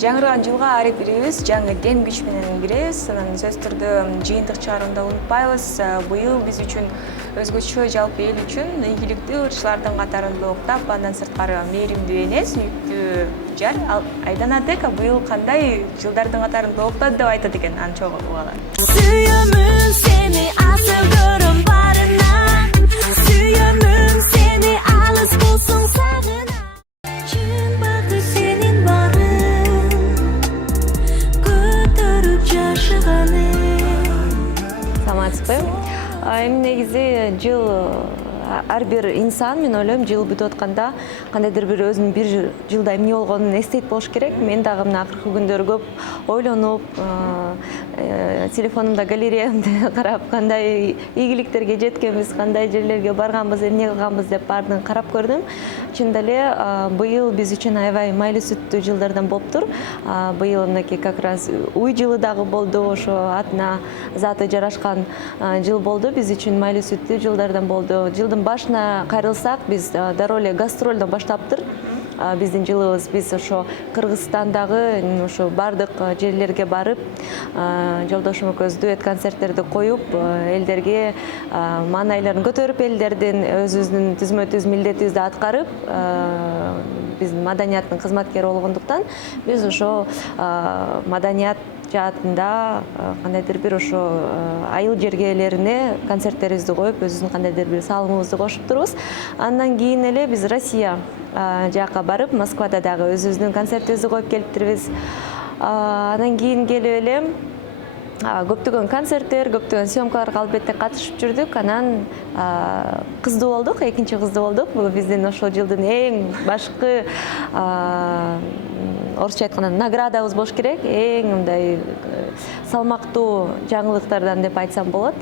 Жаңырган жылга ар бирибиз жаңы дем күч менен киребиз. Анан сөзсүз түрдө жыйынтык чыгарууну унутпайбыз. Быйыл биз үчүн өзгөчө, жалпы эл үчүн ийгиликтүү ырчылардын катарында уктап, андан сырткары мээримдүү эне, сүйүктүү жар Айданадык быйыл кандай жылдардын катарында уктады деп айтат экен. Аны чогуу угуп алалы. Suyumum seni asılırım barına. Suyumum seni alız bulsun sağına. Çın bakı senin barın. Götürüp yaşıganı. Саламатсызбы. Эми негизи жыл ар бир инсан, мен ойлойм, жыл бүтүп атканда кандайдыр бир өзүнүн бир жылда эмне болгонун эстейт болуш керек. Мен дагы мына акыркы күндөрү көп ойлонуп, телефонумда галереямды карап, кандай ийгиликтерге жеткенбиз, кандай жерлерге барганбыз, эмне кылганбыз деп баардыгын карап көрдүм. Чындап эле быйыл биз үчүн аябай майлуу сүттүү жылдардан болуптур. Быйыл мынакей как раз уй жылы дагы болду, ошо атына заты жарашкан жыл болду. Биз үчүн майлуу сүттүү жылдардан болду. Жылдын башына кайрылсак, биз дароо эле гастролдон баштаптыр. Биздин жылыбыз, биз ошо Кыргызстандагы ошо бардык жерлерге барып, жолдошум экөөбүз дуэт концерттерди коюп, элдерге маанайларын көтөрүп, элдердин өзүбүздүн түзмө-түз милдетибизди аткарып, биздин маданияттын кызматкери болгондуктан биз ошо маданият жаатында кандайдыр бир ошо айыл жергелерине концерттерибизди коюп, өзүбүздүн кандайдыр бир салымыбызды кошуп турбуз. Андан кийин эле биз Россия жака барып, Москвада дагы өзүбүздүн концертибизди коюп келиптирбиз. Андан кийин келип эле көптөгөн концерттер, көптөгөн съемкаларга албетте катышып жүрдүк. Анан кыздуу болдук, экинчи кыздуу болдук. Бул биздин ошол жылдын эң башкы орусча айтканда наградабыз болуш керек. Эң мындай салмактуу жаңылыктардан деп айтсам болот.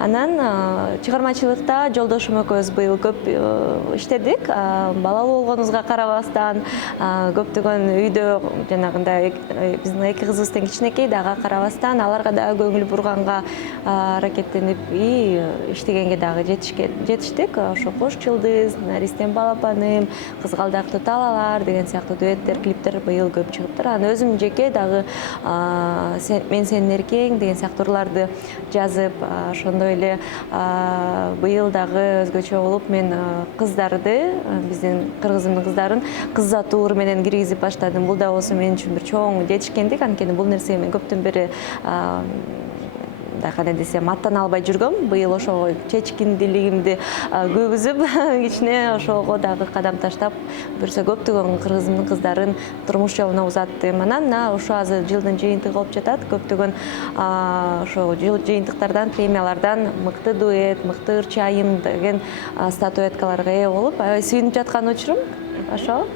Анан чыгармачылыкта жолдошум экөөбүз быйыл көп иштедик. Балалуу болгонубузга карабастан, көптөгөн үйдө жанагындай биздин эки кызыбыз тең кичинекей дагы карабастан, аларга дагы көңүл бурганга аракеттенип, иштегенге дагы жетиштик. Ошо Кош жылдыз, Наристен балапаным, Кызгалдактуу талалар деген сыяктуу дуэттер, клиптер быйыл көп чыгыптыр. Анан өзүм жеке дагы мен сенин эркең деген сыяктуу ырларды жазып, ошондой эле быйыл дагы өзгөчө болуп мен кыздарды, биздин кыргызымдын кыздарын кыз uzatуу ыры менен киргизип баштадым. Бул да болсо мен үчүн бир чоң жетишкендик, анткени бул нерсеге мен көптөн бери кандай десем аттана албай жүргөм. Быйыл ошого чечкиндилигимди көгүзүп, кичине ошого дагы кадам таштап, буюрса көптөгөн кыргызымдын кыздарын турмуш жолуна узаттым. Анан ошо азыр жылдын жыйынтыгы болуп жатат. Көптөгөн ошо жыйынтыктардан, премиялардан мыкты дуэт, мыкты ырчы айым деген статуэткаларга ээ болуп, аябай сүйүнүп жаткан учурум ошол.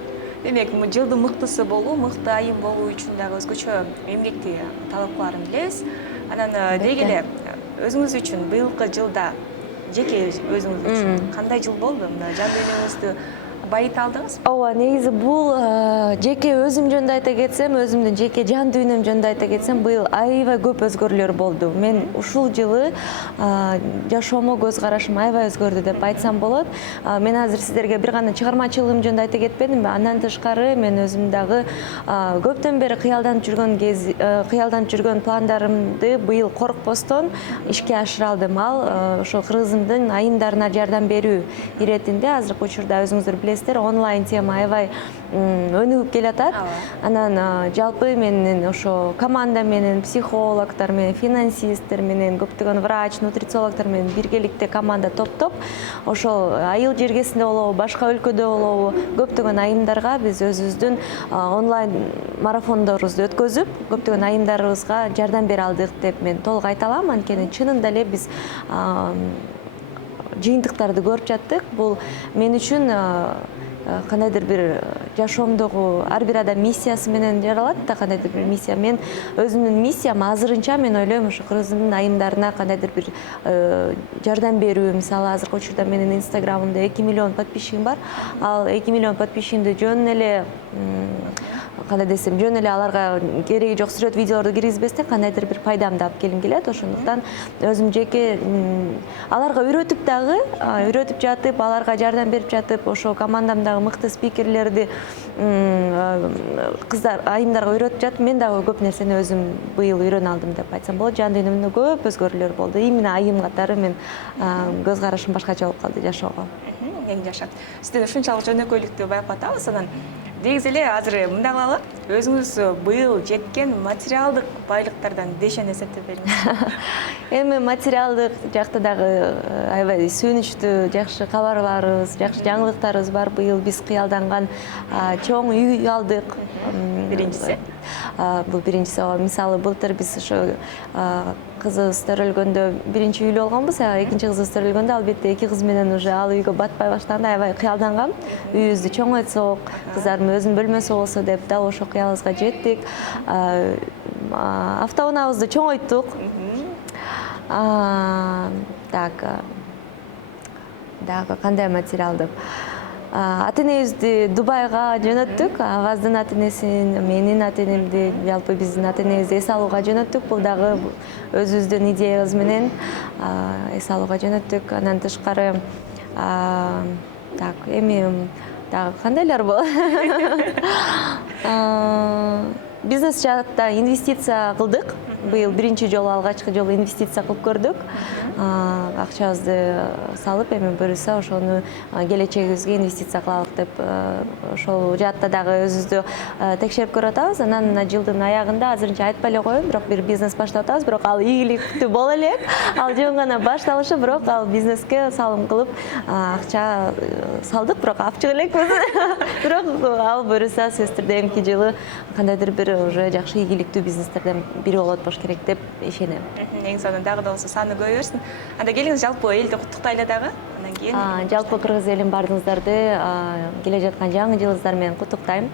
Демек, жылдын мыктысы болуу, мыкты айым болуу үчүн дагы өзгөчө эмгекти талап кыларын билебиз. Анан деги эле өзүңүз үчүн быйылкы жылда жеке өзүңүз үчүн кандай жыл болду? Мына жан дүйнөңүздү байыта алдыңыз? Ооба, негизи бул жеке өзүм жөнүндө айта кетсем, өзүмдүн жеке жан дүйнөм жөнүндө айта кетсем, быйыл аябай көп өзгөрүүлөр болду. Мен ушул жылы жашоомо көз карашым аябай өзгөрдү деп айтсам болот. Мен азыр сиздерге бир гана чыгармачылыгым жөнүндө айта кетпедимби? Андан тышкары мен өзүм дагы көптөн бери кыялданып жүргөн пландарымды быйыл коркпостон ишке ашыра алдым. Ал ошо кыргызымдын айымдарына жардам берүү иретинде азыркы учурда өзүңүздөр билесиздер, онлайн тема аябай өнүгүп келатат. Анан жалпы менин ошо команда менен, психологдор менен, финансисттер менен, көптөгөн врач, нутрициологдор менен биргеликте команда топтоп, ошол айыл жергесинде болобу, башка өлкөдө болобу, көптөгөн айымдарга биз өзүбүздүн онлайн марафондорубузду өткөзүп, көптөгөн айымдарыбызга жардам бере алдык деп мен толук айта алам. Анткени чынында эле биз жыйынтыктарды көрүп жаттык. Бул мен үчүн кандайдыр бир жашоомдогу ар бир адам миссиясы менен жаралат да, кандайдыр бир миссия. Мен өзүмдүн миссиям азырынча мен ойлойм ошо кыргызымдын айымдарына кандайдыр бир жардам берүү. Мисалы азыркы учурда менин инстаграмымда 2 миллион подписчигим бар. Ал 2 миллион подписчигимди жөн эле кандай десем жөн эле аларга кереги жок сүрөт видеолорду киргизбестен кандайдыр бир пайдамды алып келгим келет. Ошондуктан өзүм жеке аларга үйрөтүп жатып, аларга жардам берип жатып, ошо командамдагы мыкты спикерлерди кыздар айымдарга үйрөтүп жатып, мен дагы көп нерсени өзүм быйыл үйрөнө алдым деп айтсам болот. Жан дүйнөмдө көп өзгөрүүлөр болду. Именно айым катары мен көз карашым башкача болуп калды жашоого. Эң жакшы. Сизден ушунчалык жөнөкөйлүктү байкап атабыз. Анан негизи эле азыр мындай кылалы. Өзүңүз быйыл жеткен материалдык байлыктардан дешени эсептеп бериңиз. Эми материалдык жакта дагы аябай сүйүнүчтүү жакшы кабарларыбыз, жакшы жаңылыктарыбыз бар. Быйыл биз кыялданган чоң үй алдык. Биринчиси. Бул биринчиси. Мисалы былтыр биз ошо кызыбыз төрөлгөндө биринчи үйлүү болгонбуз. Экинчи кызыбыз төрөлгөндө албетте эки кыз менен уже ал үйгө батпай баштаганда аябай кыялдангам. Үйүбүздү чоңойтсок, кыздарым өзүнүн бөлмөсү болсо деп дал ошо кыялыбызга жеттик. Автоунаабызды чоңойттук. Так. Дагы кандай материалды? Ата-энебизди Дубайга жөнөттүк. Агаздын ата-энесин, менин ата-энемди, жалпы биздин ата-энебизди эс алууга жөнөттүк. Бул дагы өзүбүздүн идеябыз менен эс алууга жөнөттүк. Андан тышкары так, эми дагы кандайлар болот? Бизнес жаатта инвестиция кылдык. Быйыл биринчи жолу, алгачкы жолу инвестиция кылып көрдүк. Акчабызды салып, эми буюрса ошону келечегибизге инвестиция кылалык деп ошол жаатта дагы өзүбүздү текшерип көрүп атабыз. Анан жылдын аягында азырынча айтпай эле коеюн, бирок бир бизнес баштап атабыз, бирок ал ийгиликтүү боло элек. Ал жөн гана башталышы, бирок ал бизнеске салым кылып акча салдык, бирок алып чыга элекпиз. Бирок ал буюрса сөзсүз түрдө эмки жылы кандайдыр бир уже жакшы ийгиликтүү бизнестерден бири болот керек деп ишенем. Эң сонун дагы да болсо саны көбөйөрсүн. Анда келиңиз жалпы элди куттуктайлы дагы. Андан кийин жалпы кыргыз элин баардыгыңыздарды келе жаткан жаңы жылыңыздар менен куттуктайм.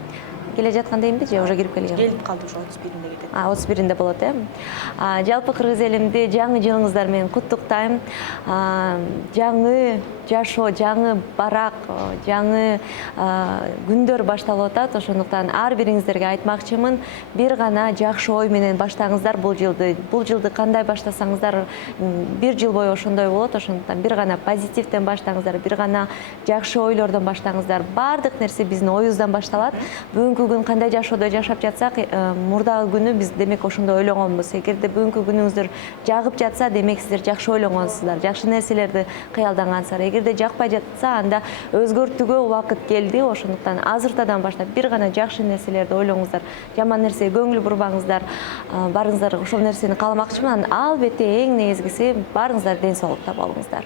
Келе жаткан деймби же уже кирип келген? Келип калды уже 31-инде кетет. 31-инде болот, жалпы кыргыз элимди жаңы жылыңыздар менен куттуктайм. Жаңы жашоо, жаңы барак, жаңы күндөр башталып атат. Ошондуктан ар бириңиздерге айтмакчымын, бир гана жакшы ой менен баштаңыздар бул жылды. Бул жылды кандай баштасаңыздар, бир жыл бою ошондой болот. Ошондуктан бир гана позитивден баштаңыздар, бир гана жакшы ойлордон баштаңыздар. Бардык нерсе биздин оюбуздан башталат. Бүгүнкү күн кандай жашоодо жашап жатсак, мурдагы күнү биз демек ошондой ойлогонбуз. Эгерде бүгүнкү күнүңүздөр жагып жатса, демек сиздер жакшы ойлогонсуздар, жакшы нерселерди кыялдангансыздар. Эгерде жакпай жатса, анда өзгөртүүгө убакыт келди. Ошондуктан азыртадан баштап бир гана жакшы нерселерди ойлоңуздар. Жаман нерсеге көңүл бурбаңыздар. Барыңыздар ошол нерсени кааламакчымын. Албетте эң негизгиси барыңыздар ден соолукта болуңуздар.